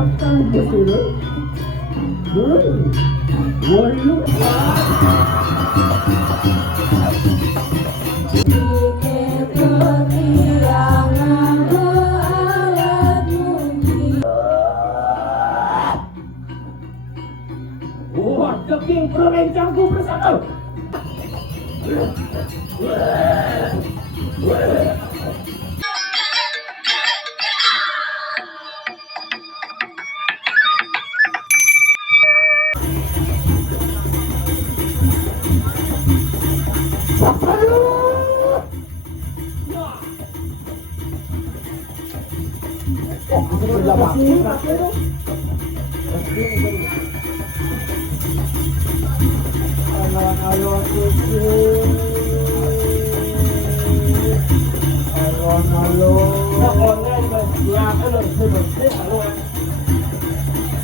Kapten Besir. Walu. Wah, daging perencangku bersatu.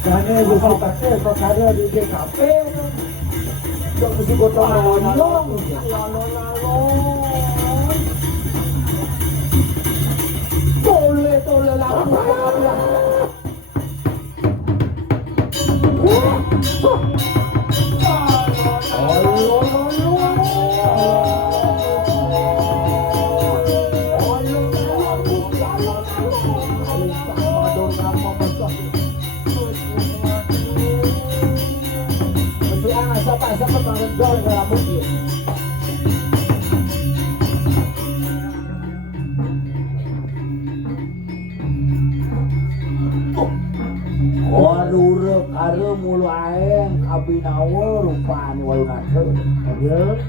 Karena juga pakai perkara di DKP, tak mesti gotong royong, tole laku. Siapa banget gol ke rambut dia. Waduh, kare mulu aeng kabinawa rupanya walunake. Aja.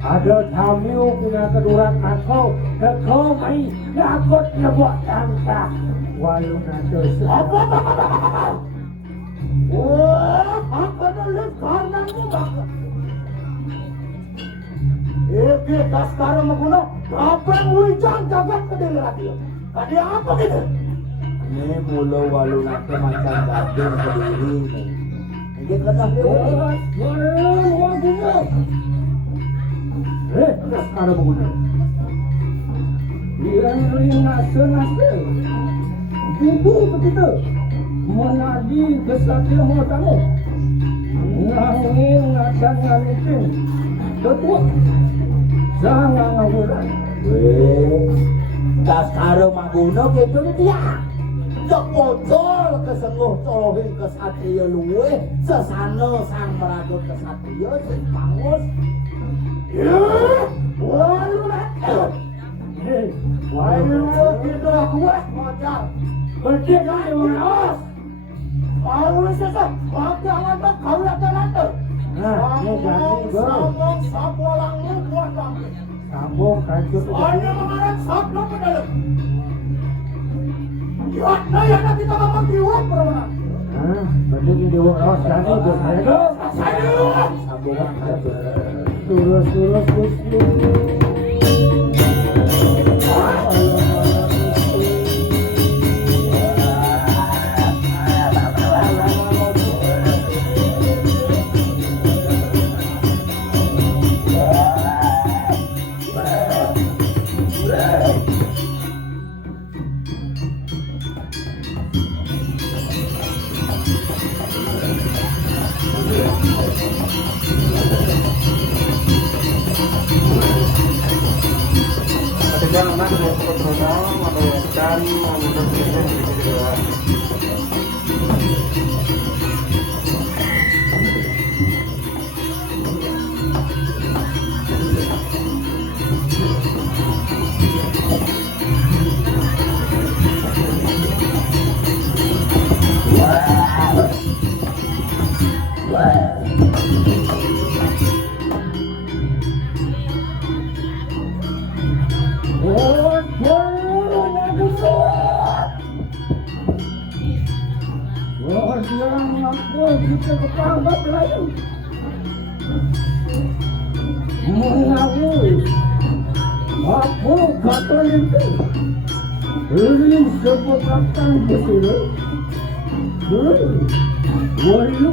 Ada tamu punya kedurat aku mai takut ngebuat angka walung ada apa wah apa nulis kanan ni bang kita sekarang membunuh apa yang wijang jagat ke diri radio tadi apa gitu ini mulu walung ada macam daging ke diri ini kena sekarang menggunakan yang nase itu begitu menadi kesatian kamu nangin ngacangan itu ketua jangan ngaburan sekarang menggunakan gitu dia cok ojol kesenguh colohin kesatria luwe sesana sang meragut kesatria sing pangus walu nak walu kita kuat macam berdeka ulas walu sesat jangan tak kau lata-lata sambung sapolangnya kuat kami sambung kancut hanya mengarah sablo ke dalam kiwat na yan na kita mamang kiwat permanen berarti di dewa rawas kami berharga sambungan kancut Surus kita kepanggap lain Mengaku aku kata itu ini sebutkan betul. Walau itu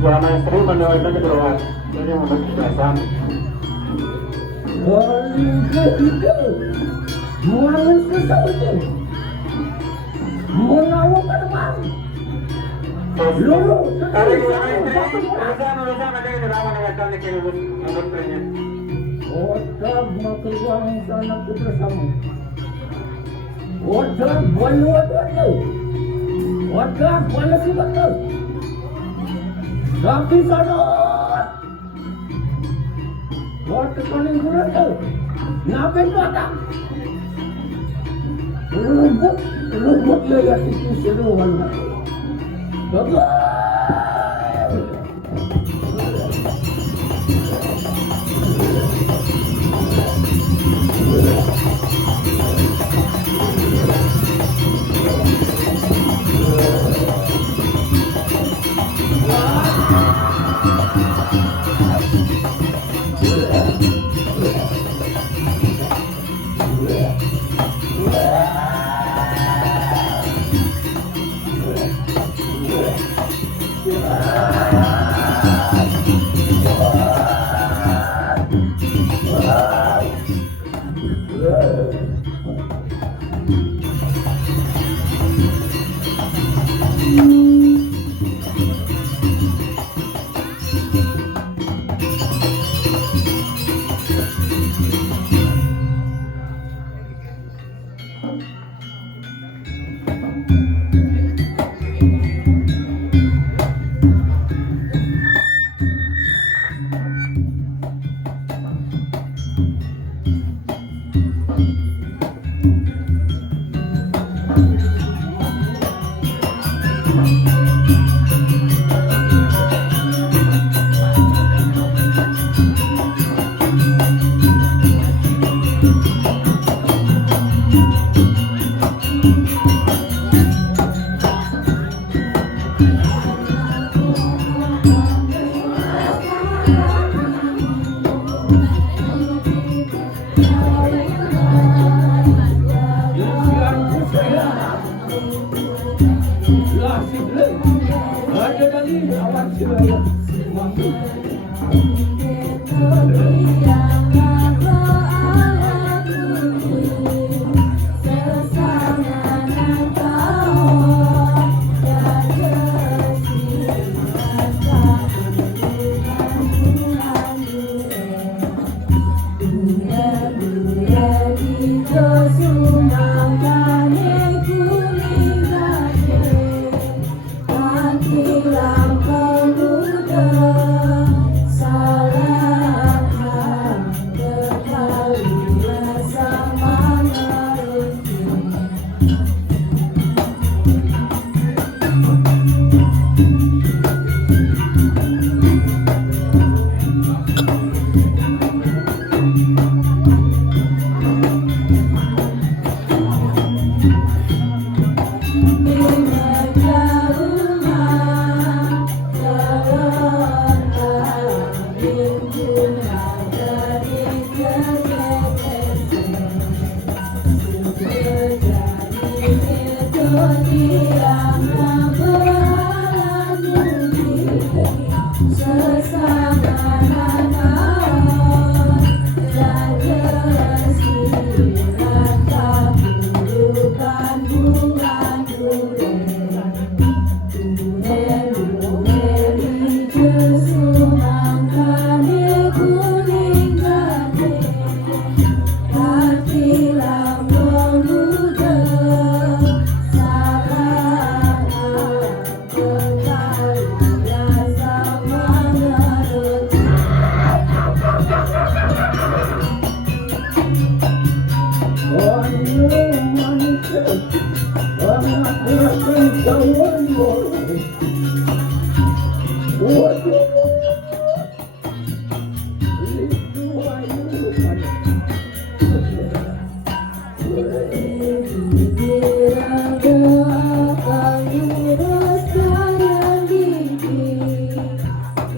Gua maestro mendoakan kedua ini membuat kejelasan. itu mengalami sesuatu melakukan apa? Lulu, Kali urusan aja yang dilawan dengan kali menurut prenya. otak makeluang sana bersama. Otak balut itu, otak balut itu. Tapi sana, otak paling kurang itu, ngapain otak? Lubuk ya itu seruan. Bye-bye.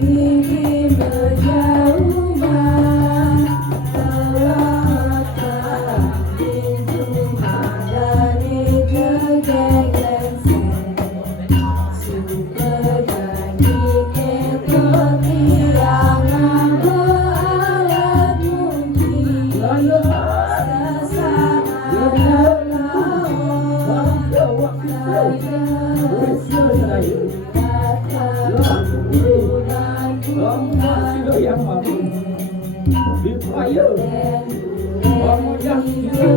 Gigi Silo yang mampu dipayu pemuda silo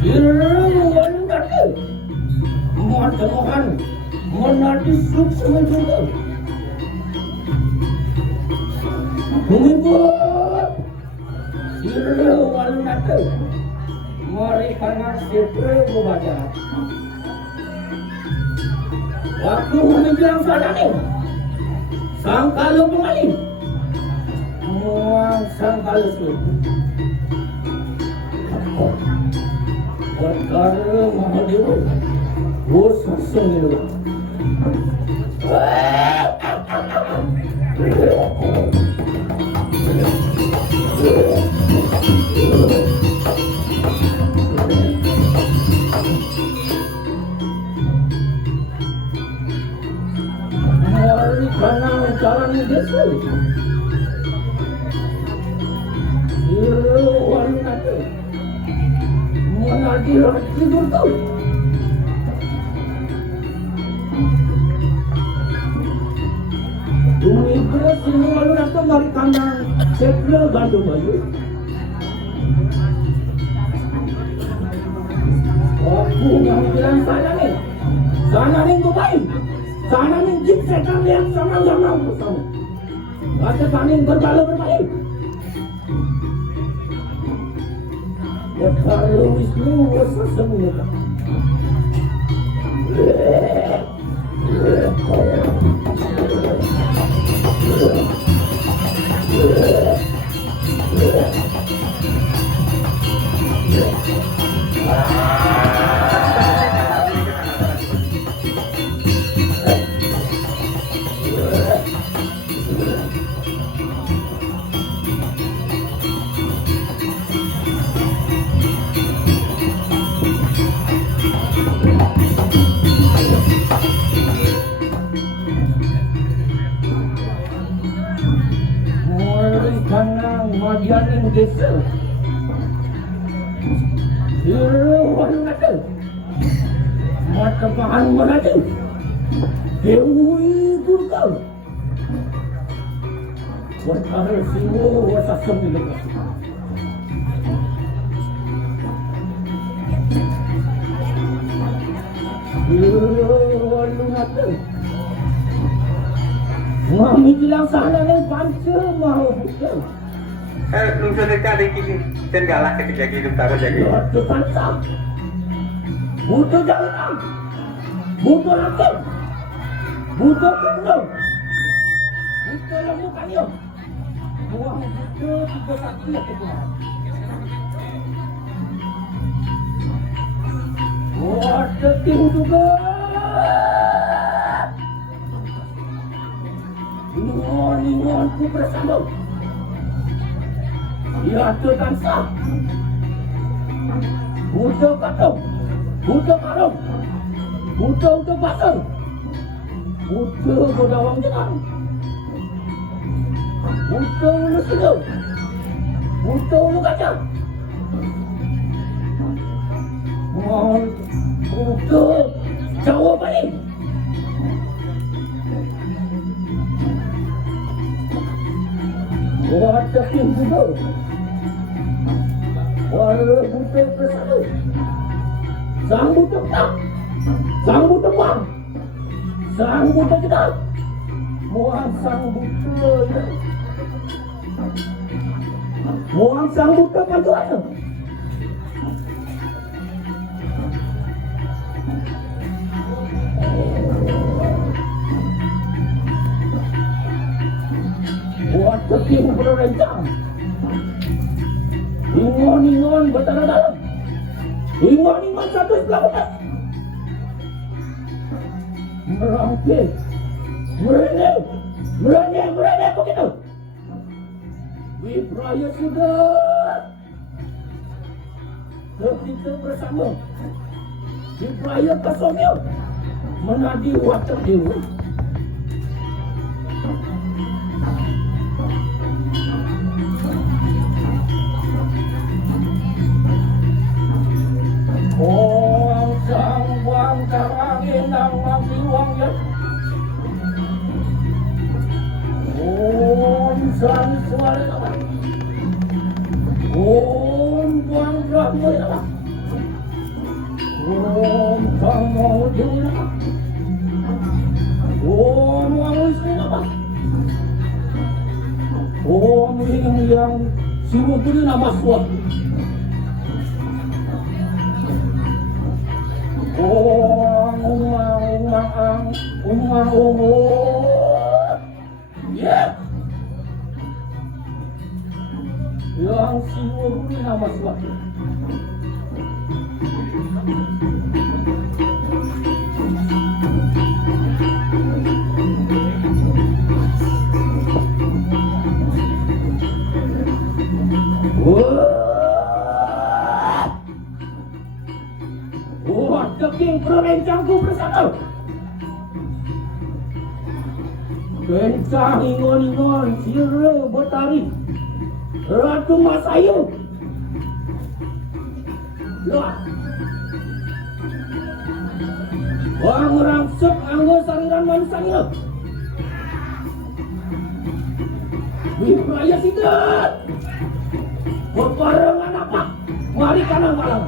Sirang Tuhan menadi sukses juga. Mengibut sirre walu nate mereka sirre membaca. Waktu menjelang sadane sang kalau kembali muang sang kalau itu berkara mahadewa bos sengil. Karena jalan desa, iruan nanti menadi tidur tu. Bumi beras ini lalu nanti dari kandang sekle gandum ayu. Aku yang bilang sana ni kumain. Sana ni jip setan yang sama-sama bersama. Ada panin berbala bermain. Ya kalau Wisnu rasa semula. Madianing desa, iruan nanti mata bahan menadi, dewi gurkau, berkara siwo wasa sembilan. Iruan nanti, mami bilang sana ni panca mau bukan. Belum sedekah dikit dan galak ketika hidup taruh jadi. Butuh panca, butuh jalan, butuh langsung, butuh kendor, butuh lembu kayu, buang butuh tiga kaki yang kedua. Buat deting juga. Ingon ku bersama. Ya Tuhan sah. Butuh katung, butuh karung, butuh untuk pasang, butuh godawang jenang, butuh ulu sedu, butuh ulu kacang, butuh Jawa Bali. Buat deking juga. Walau butuh bersatu, sang butuh tak, sang butuh uang, sang butuh kita, muang sang butuh, muang sang butuh bantuan. Buat deking berrencang. Ingon bertanah dalam, ingon satu sebelah betas, merangkir, merene begitu. Wibraya sudah, kita bersama, Wibraya kasomnya, menadi watak dewa. Om sang buang karangin nang magiwang ya. Om sang suara. Om buang brahma ya. Om sang mau suruh punya nama suat. Ya. Yang suruh punya nama suat. Keking perencangku bersatu. Kencang ingon-ingon sira betari Ratu Masayu. Lah. Wang rangsek anggo sariran manusia. Wibraya tidak. Bebarengan apa? Mari kanan malam.